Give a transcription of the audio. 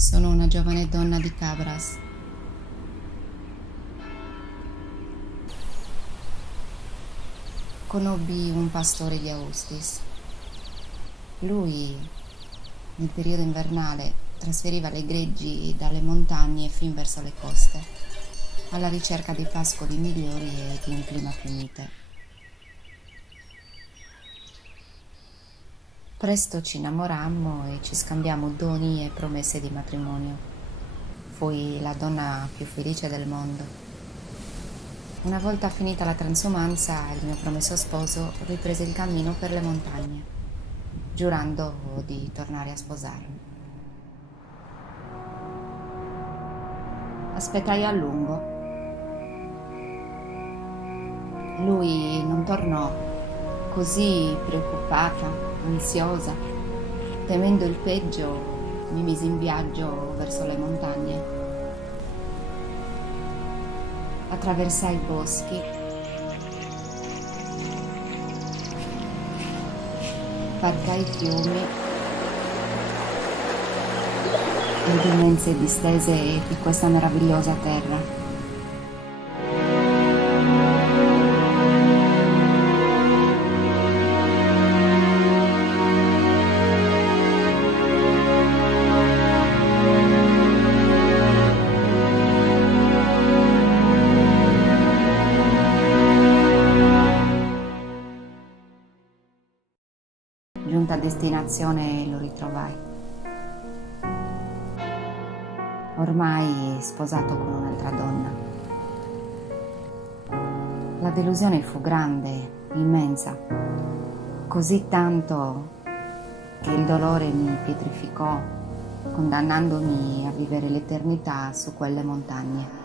Sono una giovane donna di Cabras. Conobbi un pastore di Austis. Lui, nel periodo invernale, trasferiva le greggi dalle montagne fin verso le coste, alla ricerca di pascoli migliori e di un clima più mite. Presto ci innamorammo e ci scambiammo doni e promesse di matrimonio. Fui la donna più felice del mondo. Una volta finita la transumanza, il mio promesso sposo riprese il cammino per le montagne, giurando di tornare a sposarmi. Aspettai a lungo. Lui non tornò, così preoccupata, ansiosa, temendo il peggio, mi misi in viaggio verso le montagne. Attraversai i boschi, varcai i fiumi, le immense distese di questa meravigliosa terra. Giunta a destinazione lo ritrovai, ormai sposato con un'altra donna. La delusione fu grande, immensa, così tanto che il dolore mi pietrificò, condannandomi a vivere l'eternità su quelle montagne.